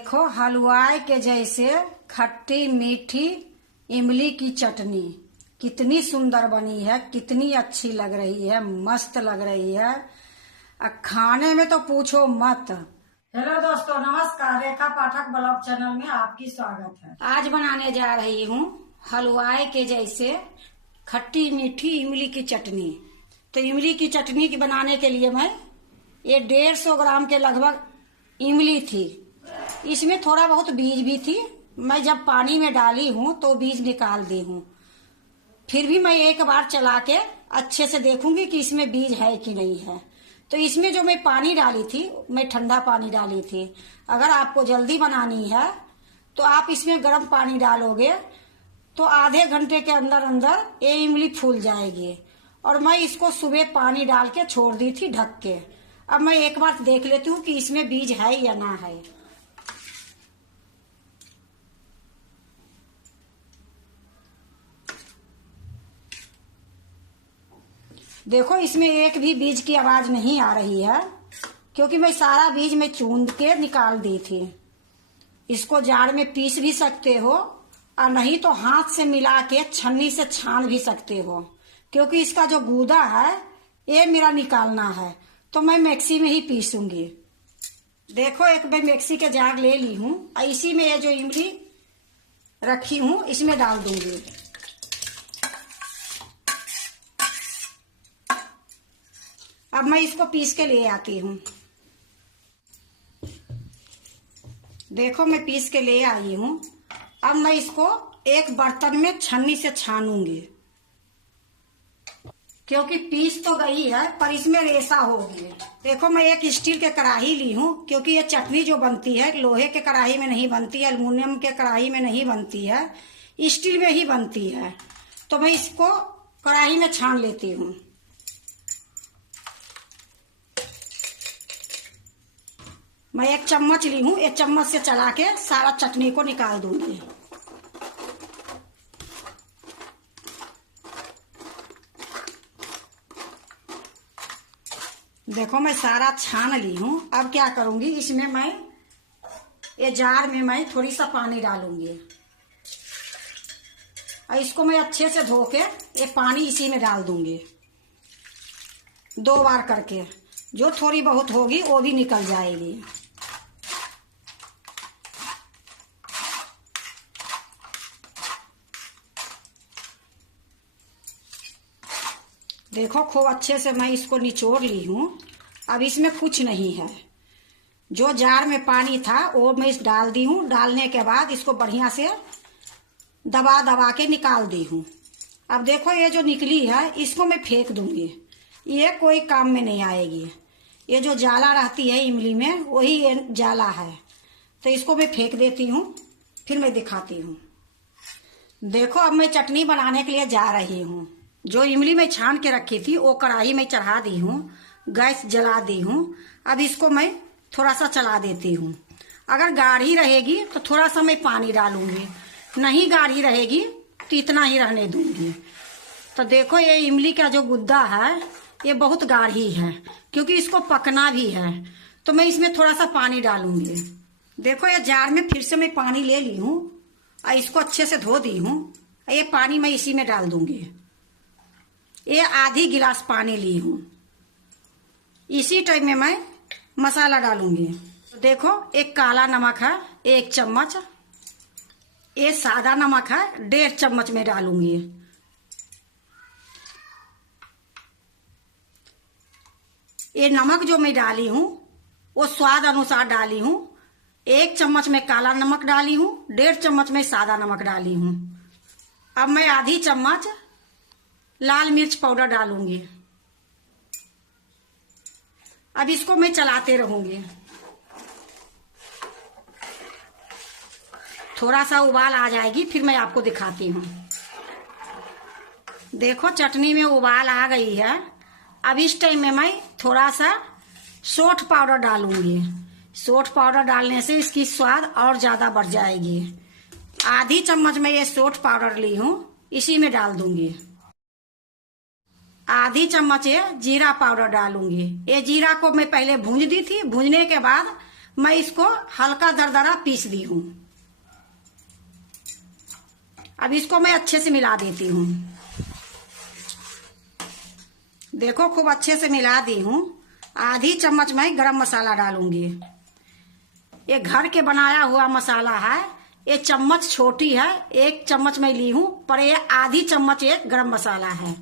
देखो हलवाई के जैसे खट्टी मीठी इमली की चटनी कितनी सुंदर बनी है, कितनी अच्छी लग रही है, मस्त लग रही है। खाने में तो पूछो मत। हेलो दोस्तों, नमस्कार। रेखा पाठक ब्लॉग चैनल में आपकी स्वागत है। आज बनाने जा रही हूँ हलवाई के जैसे खट्टी मीठी इमली की चटनी। तो इमली की चटनी की बनाने के लिए मैं ये 150 ग्राम के लगभग इमली थी। इसमें थोड़ा बहुत बीज भी थी। मैं जब पानी में डाली हूँ तो बीज निकाल दी हूँ। फिर भी मैं एक बार चला के अच्छे से देखूंगी कि इसमें बीज है कि नहीं है। तो इसमें जो मैं पानी डाली थी, मैं ठंडा पानी डाली थी। अगर आपको जल्दी बनानी है तो आप इसमें गर्म पानी डालोगे तो आधे घंटे के अंदर अंदर ये इमली फूल जाएगी। और मैं इसको सुबह पानी डाल के छोड़ दी थी ढक के। अब मैं एक बार देख लेती हूँ कि इसमें बीज है या ना है। देखो इसमें एक भी बीज की आवाज नहीं आ रही है, क्योंकि मैं सारा बीज में चूंद के निकाल दी थी। इसको जार में पीस भी सकते हो और नहीं तो हाथ से मिला के छन्नी से छान भी सकते हो, क्योंकि इसका जो गूदा है ये मेरा निकालना है। तो मैं मिक्सी में ही पीसूंगी। देखो एक मैं मिक्सी के जार ले ली हूँ। इसी में ये जो इमली रखी हूँ इसमें डाल दूंगी। अब मैं इसको पीस के ले आती हूँ। देखो मैं पीस के ले आई हूँ। अब मैं इसको एक बर्तन में छन्नी से छानूंगी, क्योंकि पीस तो गई है पर इसमें रेसा होगी। देखो मैं एक स्टील के कढ़ाई ली हूँ, क्योंकि ये चटनी जो बनती है लोहे के कढ़ाई में नहीं बनती है, एल्युमिनियम के कढ़ाई में नहीं बनती है, स्टील में ही बनती है। तो मैं इसको कढ़ाई में छान लेती हूँ। मैं एक चम्मच ली हूँ, एक चम्मच से चला के सारा चटनी को निकाल दूंगी। देखो मैं सारा छान ली हूँ। अब क्या करूंगी, इसमें मैं ये जार में मैं थोड़ी सा पानी डालूंगी और इसको मैं अच्छे से धो के ये पानी इसी में डाल दूंगी 2 बार करके। जो थोड़ी बहुत होगी वो भी निकल जाएगी। देखो खूब अच्छे से मैं इसको निचोड़ ली हूँ। अब इसमें कुछ नहीं है। जो जार में पानी था वो मैं इस डाल दी हूँ। डालने के बाद इसको बढ़िया से दबा दबा के निकाल दी हूँ। अब देखो ये जो निकली है इसको मैं फेंक दूंगी। ये कोई काम में नहीं आएगी। ये जो जाला रहती है इमली में वही ये जाला है। तो इसको मैं फेंक देती हूँ, फिर मैं दिखाती हूँ। देखो अब मैं चटनी बनाने के लिए जा रही हूँ। जो इमली मैं छान के रखी थी वो कढ़ाई में चढ़ा दी हूँ, गैस जला दी हूँ। अब इसको मैं थोड़ा सा चला देती हूँ। अगर गाढ़ी रहेगी तो थोड़ा सा मैं पानी डालूंगी, नहीं गाढ़ी रहेगी तो इतना ही रहने दूंगी। तो देखो ये इमली का जो गुद्दा है ये बहुत गाढ़ी है, क्योंकि इसको पकना भी है। तो मैं इसमें थोड़ा सा पानी डालूंगी। देखो ये जार में फिर से मैं पानी ले ली हूँ और इसको अच्छे से धो दी हूँ। ये पानी मैं इसी में डाल दूंगी। ये आधी गिलास पानी ली हूँ। इसी टाइम में मैं मसाला डालूंगी। देखो एक काला नमक है 1 चम्मच, ये सादा नमक है 1.5 चम्मच में डालूंगी। ये नमक जो मैं डाली हूँ वो स्वाद अनुसार डाली हूँ। 1 चम्मच में काला नमक डाली हूँ, 1.5 चम्मच में सादा नमक डाली हूँ। अब मैं आधी चम्मच लाल मिर्च पाउडर डालूंगी। अब इसको मैं चलाते रहूंगी। थोड़ा सा उबाल आ जाएगी फिर मैं आपको दिखाती हूँ। देखो चटनी में उबाल आ गई है। अब इस टाइम में मैं थोड़ा सा सौंठ पाउडर डालूंगी। सौंठ पाउडर डालने से इसकी स्वाद और ज्यादा बढ़ जाएगी। आधी चम्मच में ये सौंठ पाउडर ली हूँ, इसी में डाल दूंगी। आधी चम्मच ये जीरा पाउडर डालूंगी। ये जीरा को मैं पहले भूंज दी थी। भूंजने के बाद मैं इसको हल्का दरदरा पीस दी हूँ। अब इसको मैं अच्छे से मिला देती हूँ। देखो खूब अच्छे से मिला दी हूँ। आधी चम्मच मैं गरम मसाला डालूंगी। ये घर के बनाया हुआ मसाला है। ये चम्मच छोटी है, 1 चम्मच मैं ली हूँ, पर ये आधी चम्मच एक गरम मसाला है।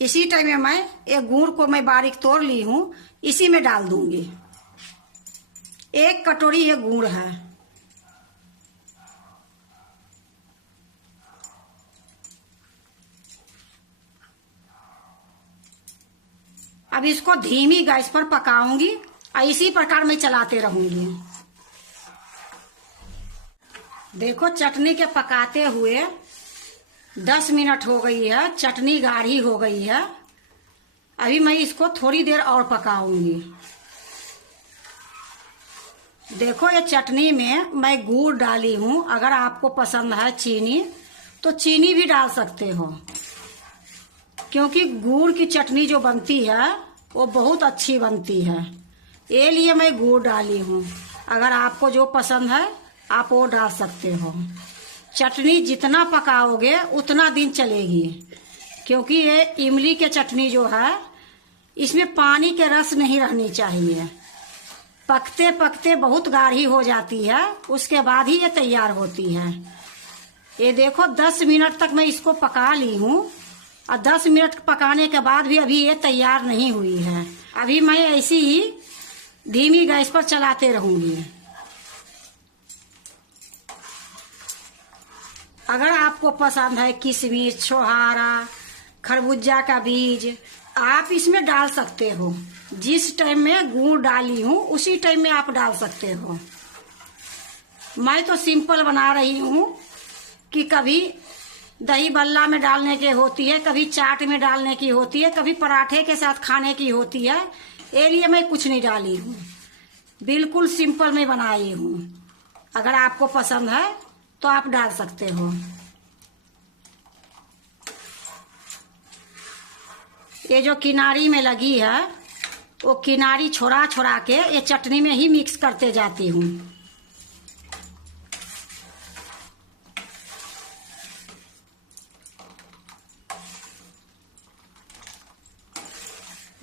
इसी टाइम में मैं एक गुड़ को मैं बारीक तोड़ ली हूँ, इसी में डाल दूंगी। 1 कटोरी ये गुड़ है। अब इसको धीमी गैस पर पकाऊंगी और इसी प्रकार मैं चलाते रहूंगी। देखो चटनी के पकाते हुए 10 मिनट हो गई है, चटनी गाढ़ी हो गई है। अभी मैं इसको थोड़ी देर और पकाऊंगी। देखो ये चटनी में मैं गुड़ डाली हूँ। अगर आपको पसंद है चीनी तो चीनी भी डाल सकते हो, क्योंकि गुड़ की चटनी जो बनती है वो बहुत अच्छी बनती है। ये लिए मैं गुड़ डाली हूँ। अगर आपको जो पसंद है आप वो डाल सकते हो। चटनी जितना पकाओगे उतना दिन चलेगी, क्योंकि ये इमली के चटनी जो है इसमें पानी के रस नहीं रहनी चाहिए। पकते पकते बहुत गाढ़ी हो जाती है, उसके बाद ही ये तैयार होती है। ये देखो 10 मिनट तक मैं इसको पका ली हूँ और 10 मिनट पकाने के बाद भी अभी ये तैयार नहीं हुई है। अभी मैं ऐसी ही धीमी गैस पर चलाते रहूंगी। अगर आपको पसंद है किशमिश, छोहारा, खरबूजा का बीज, आप इसमें डाल सकते हो। जिस टाइम में गुड़ डाली हूँ उसी टाइम में आप डाल सकते हो। मैं तो सिंपल बना रही हूँ कि कभी दही बल्ला में डालने की होती है, कभी चाट में डालने की होती है, कभी पराठे के साथ खाने की होती है। ये लिए मैं कुछ नहीं डाली हूँ, बिल्कुल सिंपल में बनाई हूँ। अगर आपको पसंद है तो आप डाल सकते हो। ये जो किनारी में लगी है वो किनारी छोड़ा छोड़ा के ये चटनी में ही मिक्स करते जाती हूँ।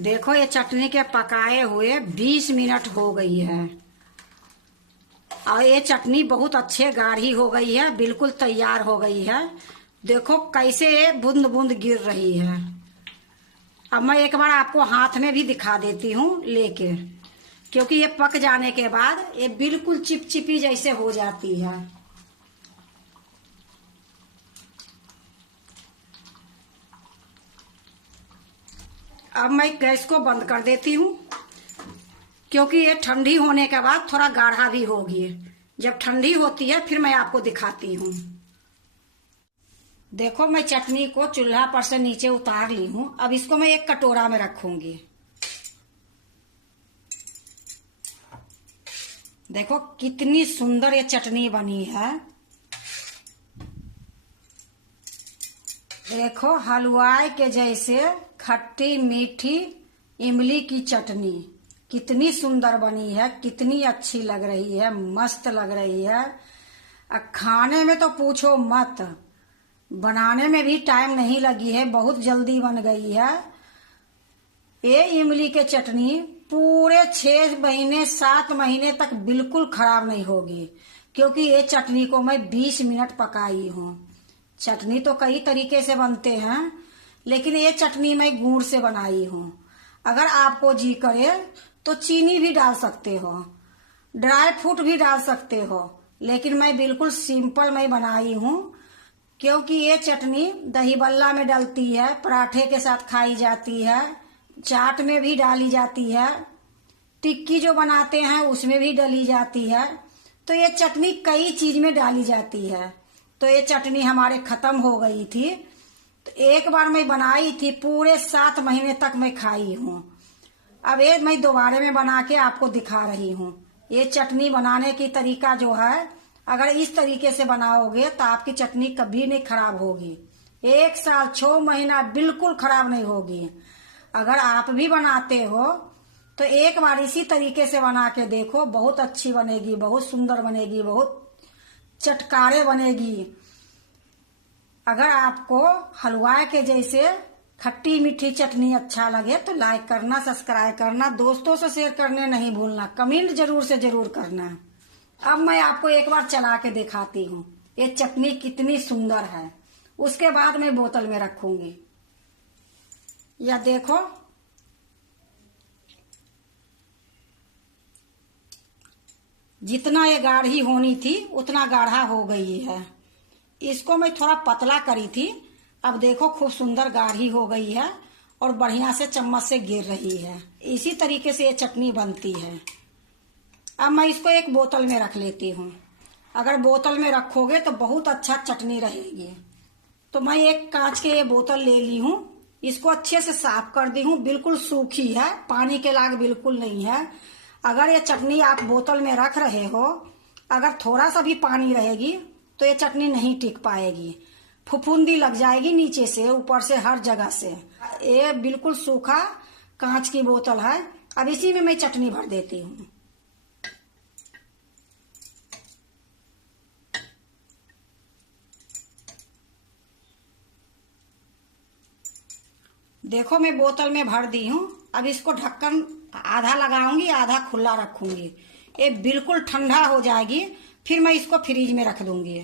देखो ये चटनी के पकाए हुए 20 मिनट हो गई है और ये चटनी बहुत अच्छे गाढ़ी हो गई है, बिल्कुल तैयार हो गई है। देखो कैसे ये बूंद बूंद गिर रही है। अब मैं एक बार आपको हाथ में भी दिखा देती हूँ लेके, क्योंकि ये पक जाने के बाद ये बिल्कुल चिपचिपी जैसे हो जाती है। अब मैं गैस को बंद कर देती हूँ, क्योंकि ये ठंडी होने के बाद थोड़ा गाढ़ा भी होगी। जब ठंडी होती है फिर मैं आपको दिखाती हूँ। देखो मैं चटनी को चूल्हा पर से नीचे उतार ली हूँ। अब इसको मैं एक कटोरा में रखूंगी। देखो कितनी सुंदर ये चटनी बनी है। देखो हलवाई के जैसे खट्टी मीठी इमली की चटनी कितनी सुंदर बनी है, कितनी अच्छी लग रही है, मस्त लग रही है। खाने में तो पूछो मत, बनाने में भी टाइम नहीं लगी है, बहुत जल्दी बन गई है। ये इमली के चटनी पूरे 6 महीने 7 महीने तक बिल्कुल खराब नहीं होगी, क्योंकि ये चटनी को मैं 20 मिनट पकाई हूँ। चटनी तो कई तरीके से बनते हैं, लेकिन ये चटनी मैं गुड़ से बनाई हूँ। अगर आपको जी करे तो चीनी भी डाल सकते हो, ड्राई फ्रूट भी डाल सकते हो, लेकिन मैं बिल्कुल सिंपल मैं बनाई हूँ, क्योंकि ये चटनी दही बल्ला में डलती है, पराठे के साथ खाई जाती है, चाट में भी डाली जाती है, टिक्की जो बनाते हैं उसमें भी डाली जाती है। तो ये चटनी कई चीज में डाली जाती है। तो ये चटनी हमारे खत्म हो गई थी, तो एक बार मैं बनाई थी, पूरे 7 महीने तक मैं खाई हूँ। अब ये मैं दोबारा में बना के आपको दिखा रही हूँ। ये चटनी बनाने की तरीका जो है, अगर इस तरीके से बनाओगे तो आपकी चटनी कभी नहीं खराब होगी। 1 साल 6 महीना बिल्कुल खराब नहीं होगी। अगर आप भी बनाते हो तो एक बार इसी तरीके से बना के देखो, बहुत अच्छी बनेगी, बहुत सुंदर बनेगी, बहुत चटकारे बनेगी। अगर आपको हलवा के जैसे खट्टी मीठी चटनी अच्छा लगे तो लाइक करना, सब्सक्राइब करना, दोस्तों से शेयर करने नहीं भूलना, कमेंट जरूर से जरूर करना। अब मैं आपको एक बार चला के दिखाती हूँ ये चटनी कितनी सुंदर है। उसके बाद मैं बोतल में रखूंगी। या देखो, जितना ये गाढ़ी होनी थी उतना गाढ़ा हो गई है। इसको मैं थोड़ा पतला करी थी, अब देखो खूब सुंदर गाढ़ी हो गई है और बढ़िया से चम्मच से गिर रही है। इसी तरीके से ये चटनी बनती है। अब मैं इसको एक बोतल में रख लेती हूँ। अगर बोतल में रखोगे तो बहुत अच्छा चटनी रहेगी। तो मैं एक कांच के ये बोतल ले ली हूँ। इसको अच्छे से साफ कर दी हूँ, बिल्कुल सूखी है, पानी के लाग बिल्कुल नहीं है। अगर ये चटनी आप बोतल में रख रहे हो, अगर थोड़ा सा भी पानी रहेगी तो ये चटनी नहीं टिक पाएगी, फुफुंदी लग जाएगी नीचे से ऊपर से हर जगह से। ये बिल्कुल सूखा कांच की बोतल है। अब इसी में मैं चटनी भर देती हूँ। देखो मैं बोतल में भर दी हूँ। अब इसको ढक्कन आधा लगाऊंगी, आधा खुला रखूंगी। ये बिल्कुल ठंडा हो जाएगी, फिर मैं इसको फ्रीज में रख दूंगी।